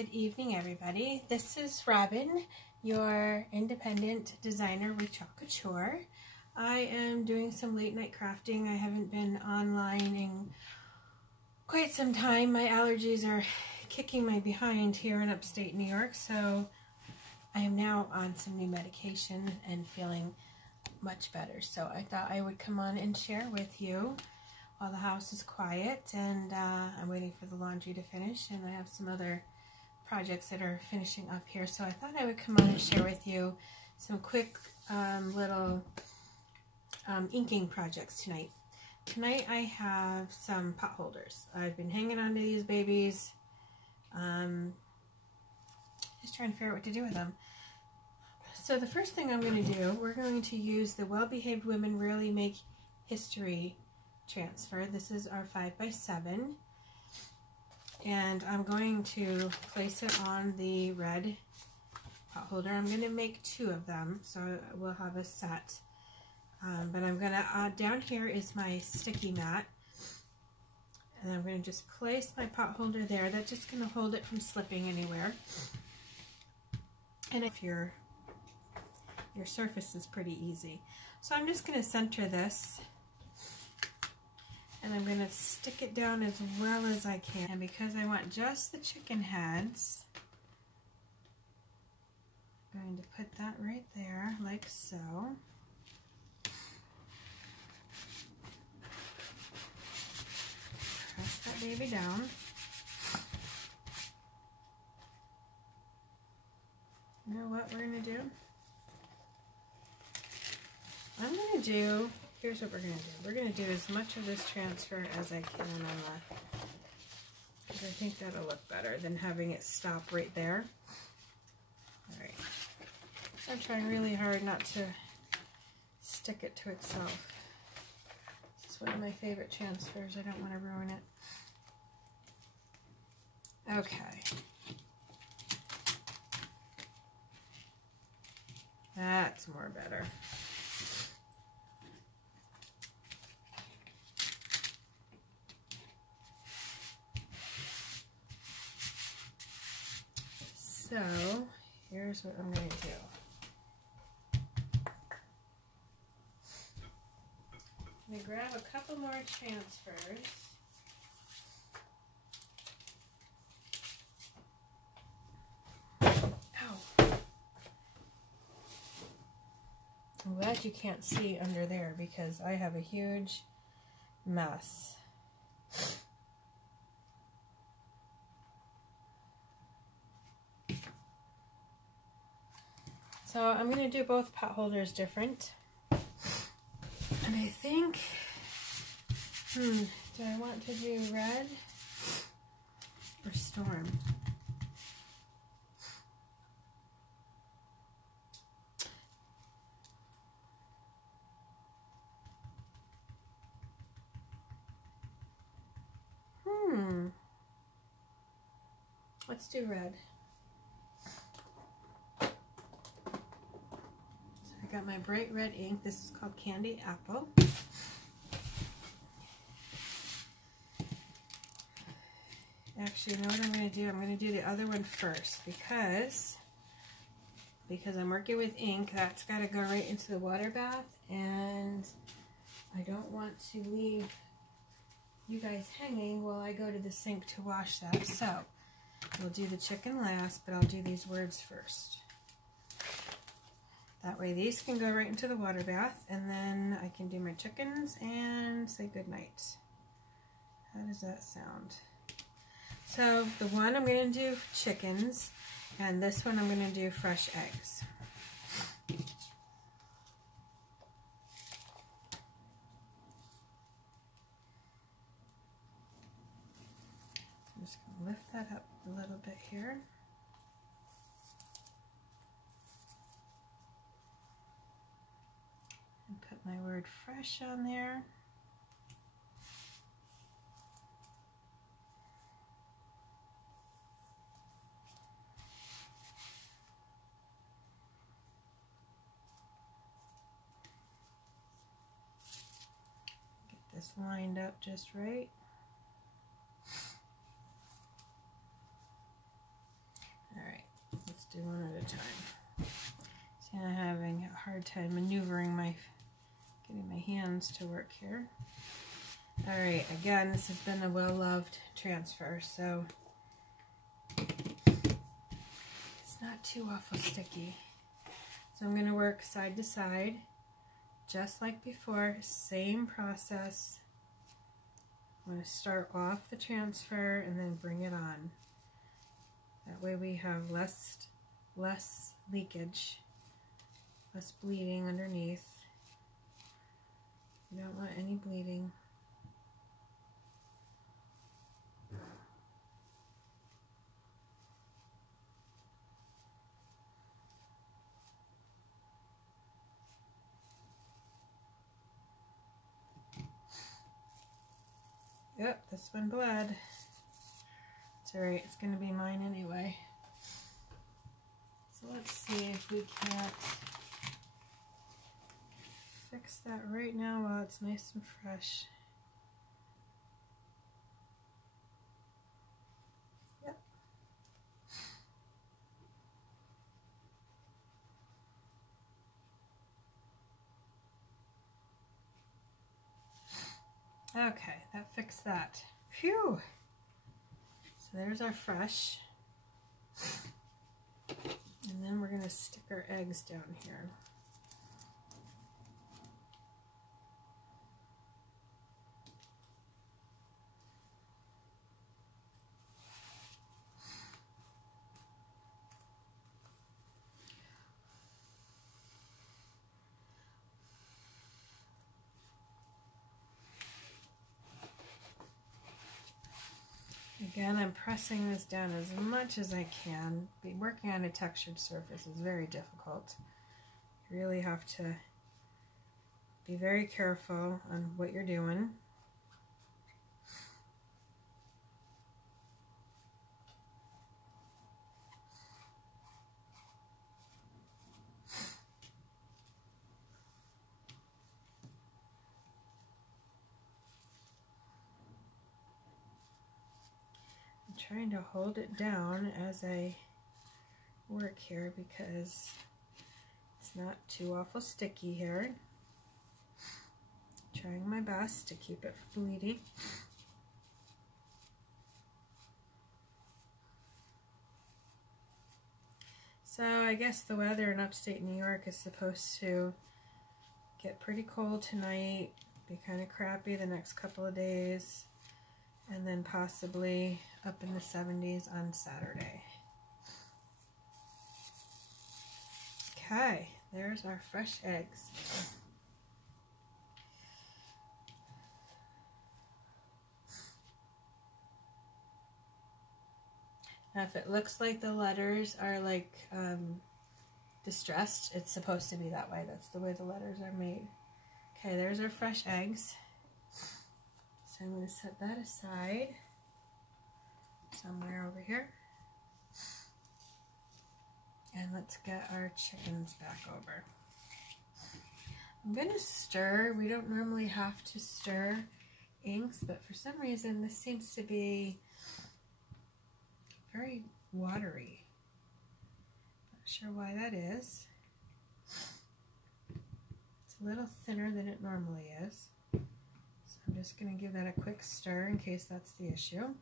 Good evening, everybody. This is Robin, your independent designer with Chalk Couture. I am doing some late night crafting. I haven't been online in quite some time. My allergies are kicking my behind here in upstate New York, so I am now on some new medication and feeling much better. So I thought I would come on and share with you while the house is quiet, and I'm waiting for the laundry to finish, and I have some other projects that are finishing up here. So I thought I would come on and share with you some quick little inking projects tonight. Tonight I have some pot holders. I've been hanging on to these babies, just trying to figure out what to do with them. So the first thing I'm going to do, we're going to use the Well-Behaved Women Rarely Make History transfer. This is our 5x7, and I'm going to place it on the red pot holder. I'm going to make 2 of them, so we'll have a set. But I'm going to, down here is my sticky mat, and I'm going to just place my pot holder there. That's just going to hold it from slipping anywhere. And if your surface is pretty easy. So I'm just going to center this, and I'm going to stick it down as well as I can. And because I want just the chicken heads, I'm going to put that right there, like so. Press that baby down. You know what we're going to do? Here's what we're going to do. We're going to do as much of this transfer as I can on the, because I think that'll look better than having it stop right there. Alright. I'm trying really hard not to stick it to itself. This is one of my favorite transfers. I don't want to ruin it. Okay. That's more better. So, here's what I'm going to do. I'm going to grab a couple more transfers. Ow. I'm glad you can't see under there because I have a huge mess. So I'm going to do both pot holders different. And I think, do I want to do red or storm? Let's do red. I got my bright red ink. This is called Candy Apple. Actually, you know what I'm going to do? I'm going to do the other one first because I'm working with ink. That's got to go right into the water bath, and I don't want to leave you guys hanging while I go to the sink to wash that. So we'll do the chicken last, but I'll do these words first. That way these can go right into the water bath, and then I can do my chickens and say goodnight. How does that sound? So the one I'm going to do chickens, and this one I'm going to do fresh eggs. I'm just going to lift that up a little bit here. Put my word fresh on there. Get this lined up just right. do one at a time. See, I'm having a hard time maneuvering getting my hands to work here. All right, again, this has been a well-loved transfer, so it's not too awful sticky. So I'm going to work side to side, just like before, same process. I'm going to start off the transfer and then bring it on. That way we have less leakage, less bleeding underneath. You don't want any bleeding. Yep, this one bled. It's alright, it's going to be mine anyway. So let's see if we can't fix that right now while it's nice and fresh. Yep. Okay, that fixed that. Phew! So there's our fresh. And then we're going to stick our eggs down here. Again, I'm pressing this down as much as I can. Working on a textured surface is very difficult. You really have to be very careful on what you're doing. Trying to hold it down as I work here because it's not too awful sticky here. Trying my best to keep it from bleeding. So I guess the weather in upstate New York is supposed to get pretty cold tonight, be kind of crappy the next couple of days, and then possibly up in the 70s on Saturday. Okay, there's our fresh eggs. Now if it looks like the letters are like distressed, it's supposed to be that way. That's the way the letters are made. Okay, there's our fresh eggs. So I'm going to set that aside somewhere over here. And let's get our chickens back over. I'm going to stir. We don't normally have to stir inks, but for some reason this seems to be very watery. Not sure why that is. It's a little thinner than it normally is. I'm just going to give that a quick stir in case that's the issue.